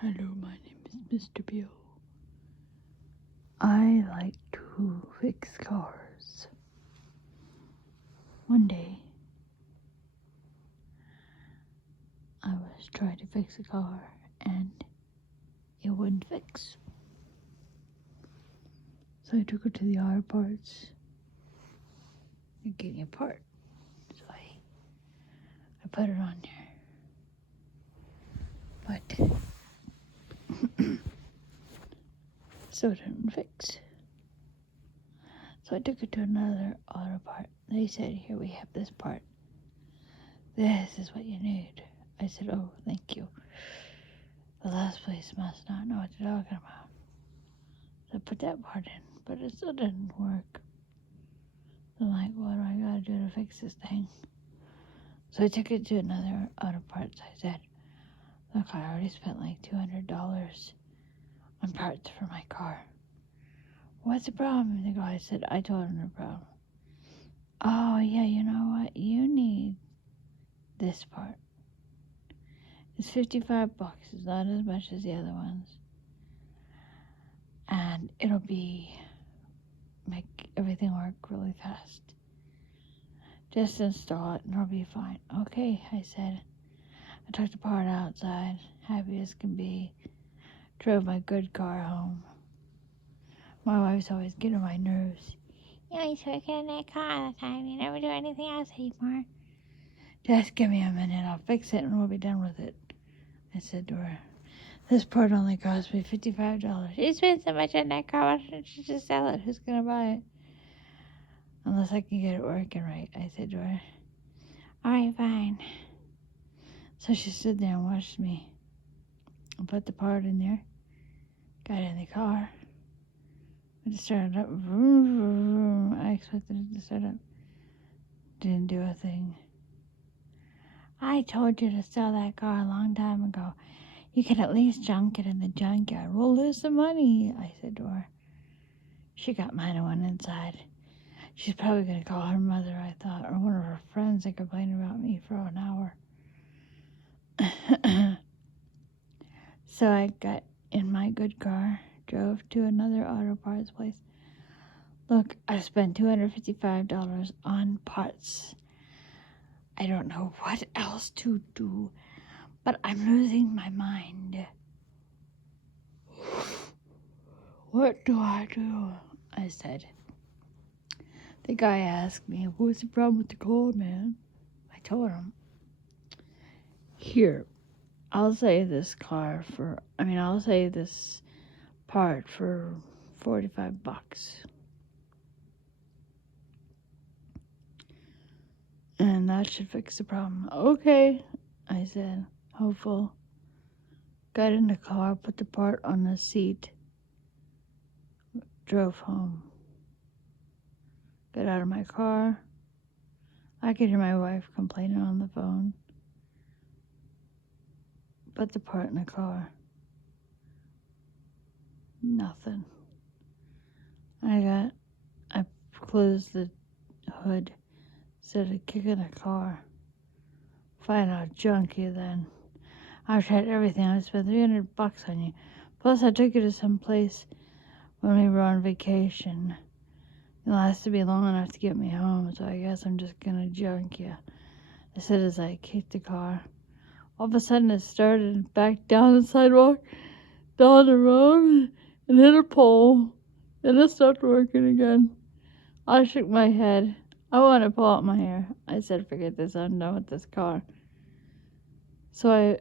Hello, my name is Mr. Bill. I like to fix cars. One day, I was trying to fix a car and it wouldn't fix. So I took it to the auto parts and gave me a part. So I put it on there. But so it didn't fix. So I took it to another auto part. They said, here, we have this part. This is what you need. I said, oh, thank you. The last place must not know what they're talking about. So I put that part in, but it still didn't work. So I'm like, what do I gotta do to fix this thing? So I took it to another auto parts. I said, look, I already spent like $200 on parts for my car. What's the problem? The guy said, I told him the problem. Oh, yeah, you know what? You need this part. It's $55. It's not as much as the other ones. And it'll make everything work really fast. Just install it and it'll be fine. Okay, I said. I took the part outside, happy as can be. Drove my good car home. My wife's always getting on my nerves. You always work in that car all the time. You never do anything else anymore. Just give me a minute. I'll fix it and we'll be done with it. I said to her, this part only cost me $55. You spent so much on that car, why don't you just sell it? Who's going to buy it? Unless I can get it working right, I said to her. All right, fine. So she stood there and watched me. I put the part in there, got in the car, and it started up. Vroom, vroom, vroom. I expected it to start up. Didn't do a thing. I told you to sell that car a long time ago. You can at least junk it in the junkyard. We'll lose some money, I said to her. She got mad and went inside. She's probably going to call her mother, I thought, or one of her friends and complain about me for an hour. So I got in my good car, drove to another auto parts place. Look, I spent $255 on parts. I don't know what else to do, but I'm losing my mind. What do I do? I said. The guy asked me, what's the problem with the car, man? I told him. Here, I'll save this part for $45. And that should fix the problem. Okay, I said, hopeful. Got in the car, put the part on the seat, drove home. Got out of my car. I could hear my wife complaining on the phone. Put the part in the car. Nothing. I closed the hood, started kicking the car. Find out junkie then. I've tried everything. I spent $300 on you. Plus, I took you to some place when we were on vacation. It lasted me long enough to get me home, so I guess I'm just gonna junk you. I said as I kicked the car. All of a sudden, it started back down the sidewalk, down the road, and hit a pole. Then it stopped working again. I shook my head. I want to pull out my hair. I said, forget this, I'm done with this car. So I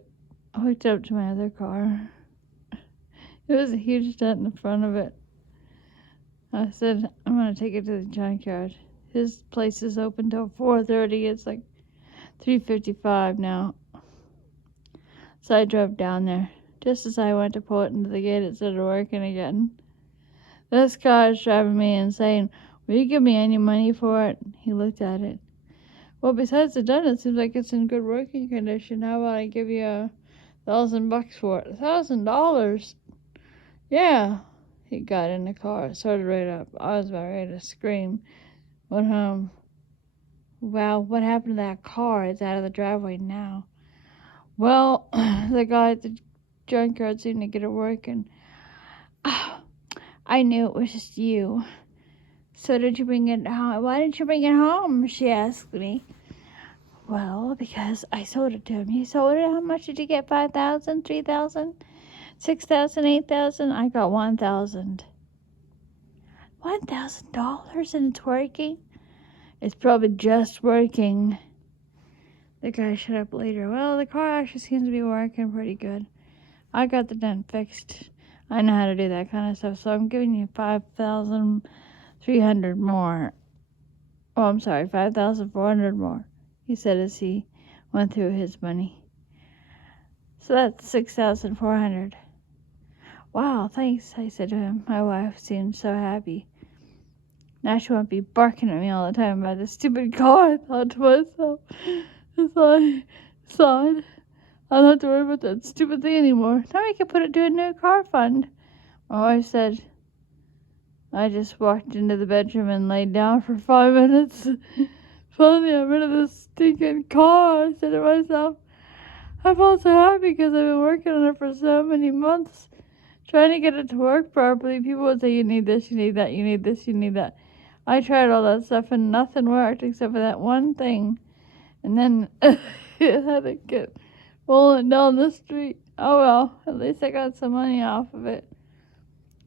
hooked up to my other car. It was a huge dent in the front of it. I said, I'm going to take it to the junkyard. His place is open till 4:30. It's like 3:55 now. So I drove down there. Just as I went to pull it into the gate, it started working again. This car is driving me insane. Will you give me any money for it? He looked at it. Well, besides the dent, it seems like it's in good working condition. How about I give you $1,000 for it? $1,000? Yeah. He got in the car, started right up. I was about ready to scream. Went home. Well, what happened to that car? It's out of the driveway now. Well, the guy at the junkyard soon to get it working. Oh, I knew it was just you. So did you bring it home? Why didn't you bring it home? She asked me. Well, because I sold it to him. He sold it. How much did you get? 5,000, 3,000, 6,000, 8,000? I got 1,000. $1,000 and it's working? It's probably just working. The guy shut up later. Well, the car actually seems to be working pretty good. I got the dent fixed. I know how to do that kind of stuff, so I'm giving you 5,300 more. Oh, I'm sorry, 5,400 more, he said as he went through his money. So that's 6,400. Wow, thanks, I said to him. My wife seemed so happy. Now she won't be barking at me all the time about this stupid car, I thought to myself. As I sighed, I don't have to worry about that stupid thing anymore. Now I can put it to a new car fund. My wife said, I just walked into the bedroom and laid down for 5 minutes. Finally, I'm rid of this stinking car, I said to myself. I felt so happy because I've been working on it for so many months, trying to get it to work properly. People would say, you need this, you need that, you need this, you need that. I tried all that stuff and nothing worked except for that one thing. And then it had to get rolling down the street. Oh well, at least I got some money off of it.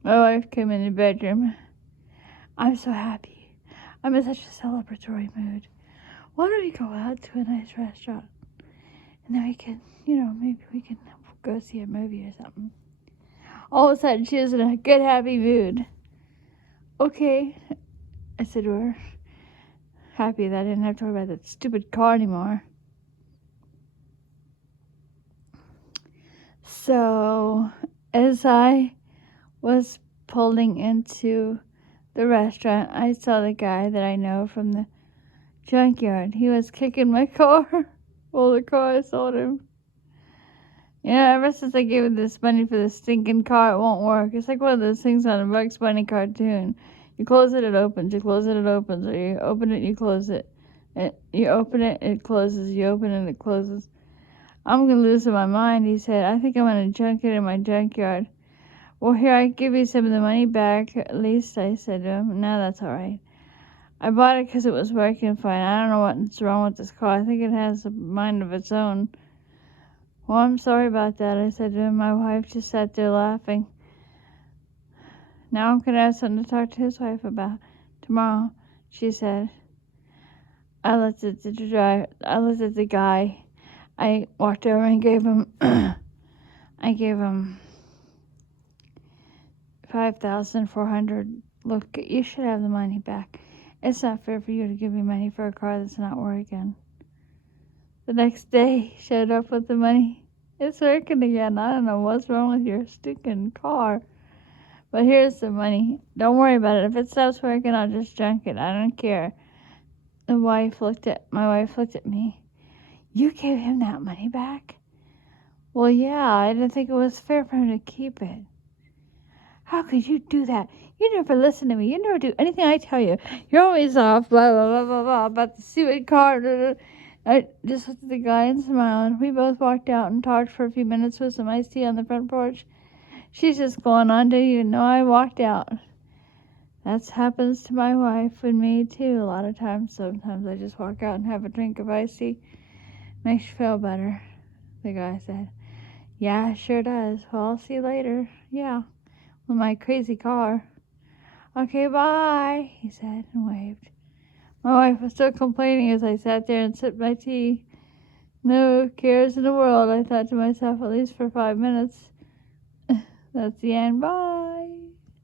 My wife came in the bedroom. I'm so happy. I'm in such a celebratory mood. Why don't we go out to a nice restaurant? And then we can, maybe we can go see a movie or something. All of a sudden, she was in a good, happy mood. Okay, I said to her, happy that I didn't have to worry about that stupid car anymore. So, as I was pulling into the restaurant, I saw the guy that I know from the junkyard. He was kicking my car. Well, the car I sold him. Ever since I gave him this money for the stinking car, it won't work. It's like one of those things on a Bugs Bunny cartoon. You close it, it opens. You close it, it opens. Or you open it, you close it. You open it, it closes. You open it, it closes. I'm going to lose my mind, he said. I think I'm going to junk it in my junkyard. Well, here, I give you some of the money back, at least, I said to him. No, that's all right. I bought it because it was working fine. I don't know what's wrong with this car. I think it has a mind of its own. Well, I'm sorry about that, I said to him. My wife just sat there laughing. Now I'm going to have something to talk to his wife about tomorrow, she said. I looked at the guy. I walked over and gave him 5,400. Look, you should have the money back. It's not fair for you to give me money for a car that's not working. The next day, he showed up with the money. It's working again. I don't know what's wrong with your stinking car. But here's the money. Don't worry about it. If it stops working, I'll just junk it. I don't care. My wife looked at me. You gave him that money back? Well, yeah, I didn't think it was fair for him to keep it. How could you do that? You never listen to me. You never do anything I tell you. You're always off, blah, blah, blah, blah, blah, about the stupid car. Blah, blah. I just looked at the guy and smiled. We both walked out and talked for a few minutes with some iced tea on the front porch. She's just going on, didn't even know I walked out. That happens to my wife and me, too, a lot of times. Sometimes I just walk out and have a drink of iced tea. Makes you feel better, the guy said. Yeah, it sure does. Well, I'll see you later. Yeah, with my crazy car. Okay, bye, he said and waved. My wife was still complaining as I sat there and sipped my tea. No cares in the world, I thought to myself, at least for 5 minutes. That's the end. Bye.